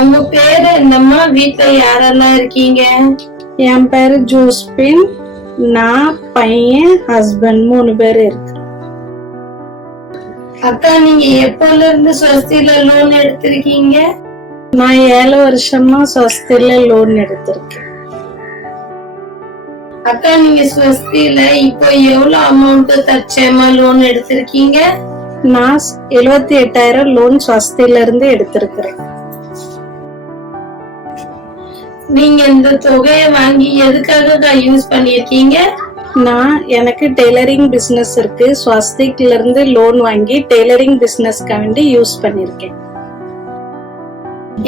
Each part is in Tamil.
உங்க பேரு என்னம்மா? வீட்டுல யாரெல்லாம் இருக்கீங்க? என் பேரு ஜோஸ்பின். நான், பையன், ஹஸ்பண்ட் 3 பேர் இருக்கு. அக்கா, நீங்க எப்போல இருந்து ஸ்வஸ்தில லோன் எடுத்திருக்கீங்க? நான் 7 வருஷமா ஸ்வஸ்தில லோன் எடுத்திருக்கேன். அக்கா, நீங்க ஸ்வஸ்தில இப்போ எவ்வளவு அமௌண்ட் தற்சயமா லோன் எடுத்திருக்கீங்க? நான் 78,000 லோன் ஸ்வஸ்தில இருந்து எடுத்திருக்கிறேன். நீங்க இந்த தொகையை வாங்கி எதுக்காக யூஸ் பண்ணிருக்கீங்க? நான் எனக்கு டெய்லரிங் பிசினஸ் இருக்கு. ஸ்வஸ்திக்ல இருந்து லோன் வாங்கி டெய்லரிங் பிசினஸ்க்கு வேண்டி யூஸ் பண்ணிருக்கேன்.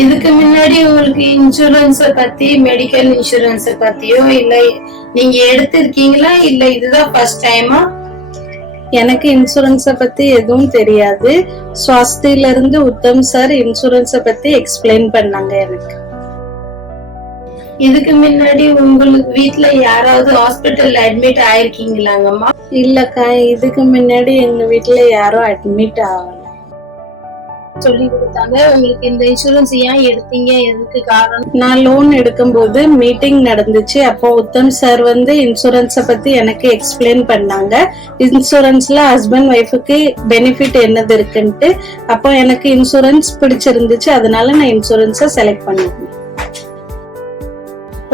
இதுக்கு முன்னாடி உங்களுக்கு இன்சூரன்ஸ் பத்தி, மெடிக்கல் இன்சூரன்ஸ் பத்தியோ இல்ல நீங்க எடுத்திருக்கீங்களா, இல்ல இதுதான் ஃபர்ஸ்ட் டைமா? எனக்கு இன்சூரன்ஸ பத்தி எதுவும் தெரியாது. ஸ்வஸ்தில இருந்து உத்தம் சார் இன்சூரன்ஸ பத்தி எக்ஸ்பிளைன் பண்ணாங்க எனக்கு. இதுக்கு முன்னாடி உங்களுக்கு வீட்டுல யாராவது ஹாஸ்பிட்டல் அட்மிட் ஆயிருக்கீங்களாங்கம்மா? இல்லக்கா, இதுக்கு முன்னாடி எங்க வீட்டுல யாரும் அட்மிட் ஆகல. சொல்லி கொடுத்தாங்க. உங்களுக்கு இந்த இன்சூரன்ஸ் ஏன் எடுத்தீங்க, எதுக்கு காரணம்? நான் லோன் எடுக்கும் போது மீட்டிங் நடந்துச்சு. அப்போ உத்தம் சார் வந்து இன்சூரன்ஸ பத்தி எனக்கு எக்ஸ்பிளைன் பண்ணாங்க. இன்சூரன்ஸ்ல ஹஸ்பண்ட் ஒய்ஃபுக்கு பெனிஃபிட் என்னது இருக்குன்ட்டு. அப்போ எனக்கு இன்சூரன்ஸ் பிடிச்சிருந்துச்சு. அதனால நான் இன்சூரன்ஸ செலக்ட் பண்ணிட்டேன்.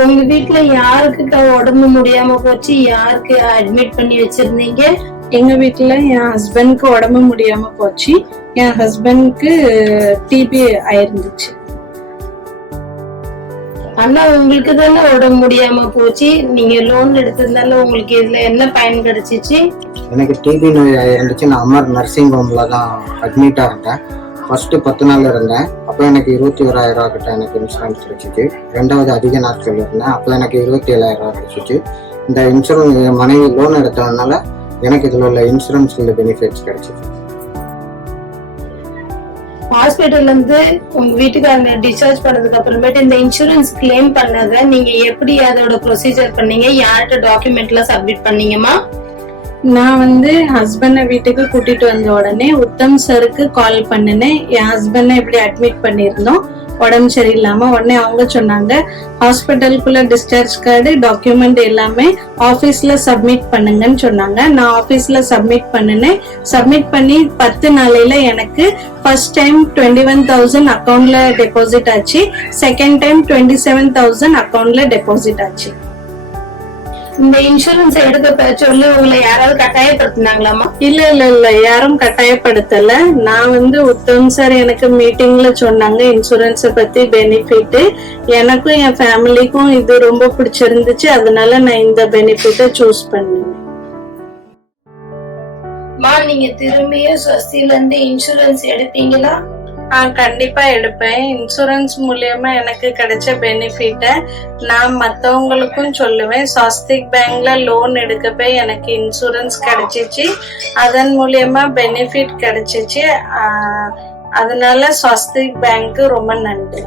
உங்க வீட்டுல யாருக்கு உடம்பு முடியாம போச்சு, யாருக்கு அட்மிட் பண்ணி வச்சிருந்தீங்க? எங்க வீட்டுல என் ஹஸ்பண்ட்க்கு உடம்பு முடியாம போச்சு. என் ஹஸ்பண்ட்க்கு டிபி ஆயிருந்துச்சு. ஆனா உங்களுக்கு தானே உடம்பு முடியாம போச்சு. நீங்க லோன் எடுத்ததுனால உங்களுக்கு இதுல என்ன பயன் கிடைச்சிச்சு? எனக்கு டிபி நோய் இருந்துச்சு. நான் அமர் நர்சிங் ஹோம்ல தான் அட்மிட் ஆகிட்டேன். ஃபர்ஸ்ட் 10 நாள் இருந்தேன். அப்போ எனக்கு 21,000 கிட்ட எனக்கு இன்சூரன்ஸ் கிடைச்சிச்சு. 2வது அதிக நாட்கள் இருந்தேன். அப்போ எனக்கு 27,000 கிடைச்சிச்சு. இந்த இன்சூரன்ஸ் என் மனைவி லோன் எடுத்ததுனால எனக்கு இதுல உள்ள இன்சூரன்ஸ் பெனிஃபிட்ஸ் கிடைச்சிச்சு. ஹாஸ்பிட்டல்ல இருந்து உங்க வீட்டுக்காரங்க டிஸ்சார்ஜ் பண்ணதுக்கு அப்புறமேட்டு இந்த இன்சூரன்ஸ் கிளைம் பண்ணத நீங்க எப்படி அதோட ப்ரொசீஜர் பண்ணீங்க, யார்கிட்ட டாக்குமெண்ட் எல்லாம் சப்மிட் பண்ணீங்கம்மா? நான் வந்து ஹஸ்பண்ட வீட்டுக்கு கூட்டிட்டு வந்த உடனே உத்தம் சாருக்கு கால் பண்ணினேன். என் ஹஸ்பண்ட இப்படி அட்மிட் பண்ணிருந்தோம், உடம்பு சரியில்லாம. உடனே அவங்க சொன்னாங்க, ஹாஸ்பிட்டலுக்குள்ள டிஸ்சார்ஜ் கார்டு, டாக்குமெண்ட் எல்லாமே ஆபீஸ்ல சப்மிட் பண்ணுங்கன்னு சொன்னாங்க. நான் ஆபீஸ்ல சப்மிட் பண்ணினேன். சப்மிட் பண்ணி 10 நாளையில எனக்கு ஃபர்ஸ்ட் டைம் 21,000 அக்கௌண்ட்ல டெபாசிட் ஆச்சு. செகண்ட் டைம் 27,000 அக்கௌண்ட்ல டெபாசிட் ஆச்சு. இந்த இன்சூரன்ஸ் எடுக்க சொல்லி உங்களை யாராவது கட்டாயப்படுத்தினாங்களாமா? இல்ல, யாரும் கட்டாயப்படுத்தல. நான் வந்து உத்தம் சார் எனக்கு மீட்டிங்ல சொன்னாங்க இன்சூரன்ஸ பத்தி பெனிஃபிட். எனக்கும் என் ஃபேமிலிக்கும் இது ரொம்ப பிடிச்சிருந்துச்சு. அதனால நான் இந்த பெனிஃபிட்ட சூஸ் பண்ணேன். நீங்க திரும்பியும் ஸ்வஸ்தில இருந்து இன்சூரன்ஸ் எடுப்பீங்களா? கண்டிப்பா எடுப்பேன். இன்சூரன்ஸ் மூலியமா எனக்கு கிடைச்ச பெனிஃபிட்ட நான் மத்தவங்களுக்கும் சொல்லுவேன். ஸ்வஸ்திக் பேங்க்ல லோன் எடுக்கப்ப எனக்கு இன்சூரன்ஸ் கிடைச்சிச்சு. அதன் மூலியமா பெனிஃபிட் கிடைச்சிச்சு. அதனால ஸ்வஸ்திக் பேங்க்கு ரொம்ப நன்றி.